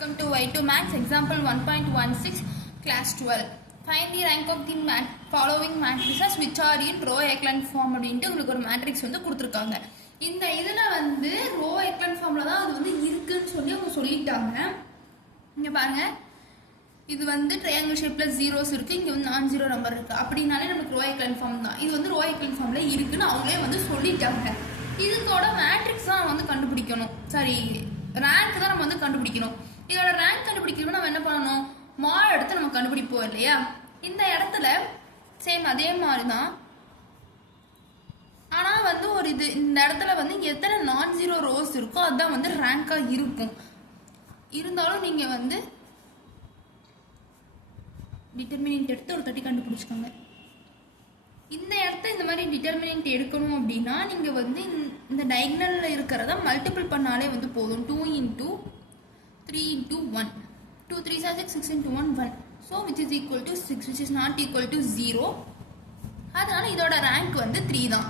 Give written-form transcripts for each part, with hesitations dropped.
Welcome to Y2 Max example 1.16 class 12. Find the rank of the following matrices which are in row echelon form அப்படின்ட்டு உங்களுக்கு ஒரு matrix வந்து கொடுத்துருக்காங்க. இந்த இதில் வந்து ரோ echelon ஃபார்மில் தான் அது வந்து இருக்குன்னு சொல்லி அவங்க சொல்லிட்டாங்க. இங்கே பாருங்க, இது வந்து ட்ரையாங்கிள் ஷேப்பில் ஜீரோஸ் இருக்குது, இங்கே வந்து நான் ஜீரோ நம்பர் இருக்குது. அப்படின்னாலே நமக்கு ரோ echelon ஃபார்ம் தான். இது வந்து ரோ echelon ஃபார்மில் இருக்குன்னு அவங்களே வந்து சொல்லிட்டாங்க. இதுக்கோட மேட்ரிக்ஸ் தான் வந்து கண்டுபிடிக்கணும். சரி, ரேங்க் தான் நம்ம வந்து கண்டுபிடிக்கணும். இதோட ரேங்க் கண்டுபிடிக்கணும். நம்ம என்ன பண்ணணும், மாட் எடுத்து நம்ம கண்டுபிடிப்போம் இல்லையா. இந்த இடத்துல சேம் அதே மாதிரி தான், ஆனால் வந்து ஒரு இது இந்த இடத்துல வந்து எத்தனை நான் ஜீரோ ரோஸ் இருக்கோ அதுதான் வந்து ரேங்காக இருக்கும். இருந்தாலும் நீங்கள் வந்து டிட்டர்மினன்ட் எடுத்து ஒரு தட்டி கண்டுபிடிச்சிக்கோங்க. இந்த இடத்த இந்த மாதிரி டிட்டர்மினன்ட் எடுக்கணும் அப்படின்னா நீங்கள் வந்து இந்த டயகனலில் இருக்கிறத மல்டிபிள் பண்ணாலே வந்து போதும். 2 into 3 into 1. 2 3s are 6, 6 into 1 1. So which is equal to 6, which is not equal to 0. அதனால இதோட ரேங்க் வந்து 3 தான்.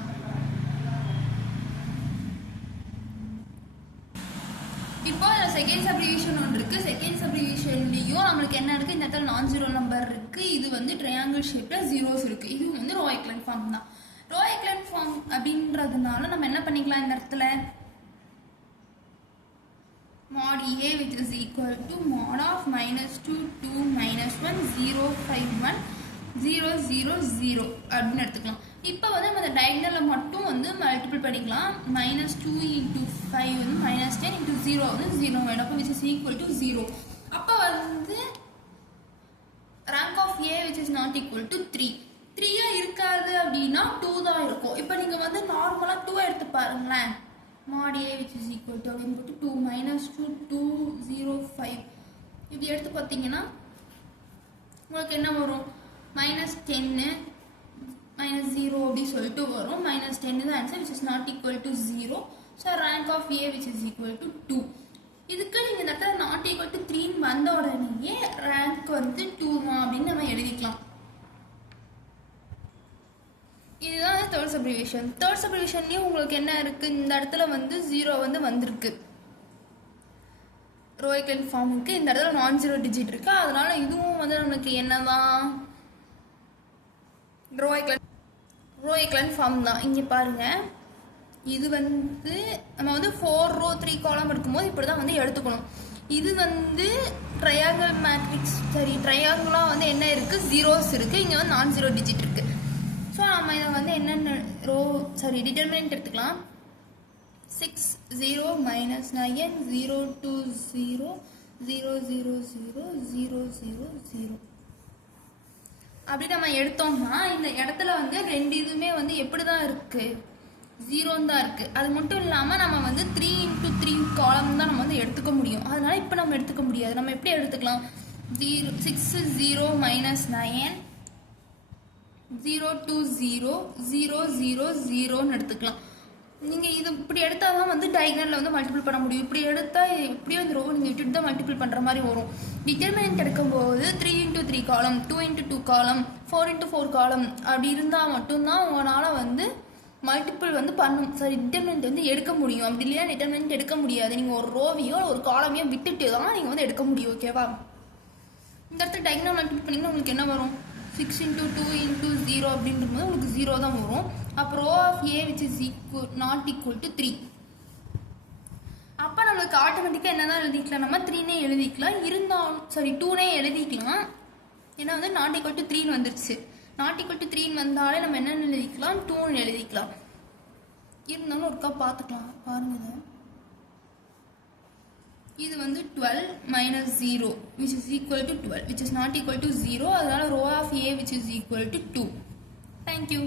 இப்போ செகண்ட் சப்டிவிஷன் ஒன்று இருக்குது. செகண்ட் சப்டிவிஷன்லேயும் நம்மளுக்கு என்ன இருக்குது, இந்த இடத்துல நான் ஜீரோ நம்பர் இருக்குது. இது வந்து ட்ரையாங்கிள் ஷேப்பில் ஜீரோஸ் இருக்குது. இது வந்து ரோ echelon ஃபார்ம் தான். ரோ echelon ஃபார்ம் அப்படின்றதுனால நம்ம என்ன பண்ணிக்கலாம், இந்த இடத்துல mod A which is equal to mod of -2 2 -1 0 5 1 0 0 0 அப்படின்னு எடுத்துக்கலாம். இப்போ வந்து நம்ம இந்த டயகனலில் மட்டும் வந்து மல்டிபிள் பண்ணிக்கலாம். -2 into 5 வந்து -10 into 0 வந்து 0 வேணும். அப்போ which is equal to 0. அப்போ வந்து rank of A which is not equal to 3. 3 இருக்காது அப்படின்னா 2 தான் இருக்கும். இப்போ நீங்கள் வந்து நார்மலாக 2 எடுத்து பாருங்களேன். mod A which is equal to 2 -2 2 0 5 இப்படி எடுத்து பார்த்தீங்கன்னா உங்களுக்கு என்ன வரும், -10 -0 அப்படி சொல்லிட்டு வரும். -10 தான் answer, which is not equal to 0. So rank of A which is equal to 2. இதுக்கு நீங்கள் இந்த இடத்துல not equal to 3 வந்த உடனேயே ரேங்க் வந்து 2 தான் அப்படின்னு நம்ம எழுதிக்கலாம். இதுதான் தேர்ட் சப்டிவிஷன். தேர்ட் சப்டிவிஷன்லேயும் உங்களுக்கு என்ன இருக்குது, இந்த இடத்துல வந்து 0 வந்து வந்திருக்கு ரோ echelon ஃபார்முக்கு. இந்த இடத்துல நான் ஜீரோ டிஜிட் இருக்குது. அதனால இதுவும் வந்து நமக்கு என்னதான் ரோ echelon ஃபார்ம் தான். இங்கே பாருங்கள், இது வந்து நம்ம வந்து 4 row 3 column இருக்கும்போது இப்படி தான் வந்து எடுத்துக்கணும். இது வந்து ட்ரையாங்கிள் மேட்ரிக்ஸ். சரி, ட்ரையாங்கிளாக வந்து என்ன இருக்குது, ஜீரோஸ் இருக்குது. இங்கே வந்து நான் ஜீரோ டிஜிட் இருக்குது. ஸோ நம்ம இதை வந்து என்னென்ன டிட்டர்மினன்ட் எடுத்துக்கலாம். 6 0 -9 0 2 0 0 0 0 0 0 0 அப்படி நம்ம எடுத்தோம்னா இந்த இடத்துல வந்து ரெண்டு இதுவுமே வந்து எப்படி தான் இருக்குது, 0 தான் இருக்குது. அது மட்டும் இல்லாமல் நம்ம வந்து 3 into 3 காலம் தான் நம்ம வந்து எடுத்துக்க முடியும். அதனால இப்போ நம்ம எடுத்துக்க முடியாது. நம்ம எப்படி எடுத்துக்கலாம், 6 0 -9 0 2 0 0 0 0ன்னு எடுத்துக்கலாம். நீங்கள் இது இப்படி எடுத்தால் தான் வந்து டயகனலில் வந்து மல்டிபிள் பண்ண முடியும். இப்படி எடுத்தால் எப்படியும் இந்த ரோ நீங்கள் விட்டுட்டு தான் மல்டிபிள் பண்ணுற மாதிரி வரும். டிட்டர்மினன்ட் எடுக்கும்போது 3 into 3 காலம் 2 into 2 காலம் 4 into 4 காலம் அப்படி இருந்தால் மட்டும்தான் உங்களால் வந்து மல்டிபிள் வந்து பண்ணும். சரி, டிட்டர்மினன்ட் வந்து எடுக்க முடியும். அப்படி இல்லையா டிட்டர்மினன்ட் எடுக்க முடியாது. நீங்கள் ஒரு ரோவையோ ஒரு காலமையோ விட்டுட்டு தான் நீங்கள் வந்து எடுக்க முடியும். ஓகேவா? இந்த இடத்துல டயகனல் மல்டிபிள் பண்ணிங்கன்னா உங்களுக்கு என்ன வரும், 6 into 2 into 0 அப்படின்றது உங்களுக்கு 0 தான் வரும். அப்போ row of A which is not equal to 3. அப்போ நம்மளுக்கு ஆட்டோமேட்டிக்காக என்ன தான் எழுதிக்கலாம், நம்ம 3னே எழுதிக்கலாம். இருந்தாலும் 2னே எழுதிக்கலாம். ஏன்னா வந்து not equal to 3ன்னு வந்துருச்சு. not equal to 3ன்னு வந்தாலே நம்ம என்னென்னு எழுதிக்கலாம், 2ன்னு எழுதிக்கலாம். இருந்தாலும் ஒருக்கா பார்த்துக்கலாம். பாருங்க, இது வந்து 12 -0 which is equal to 12 which is not equal to 0. அதனால row of A which is equal to 2. Thank you.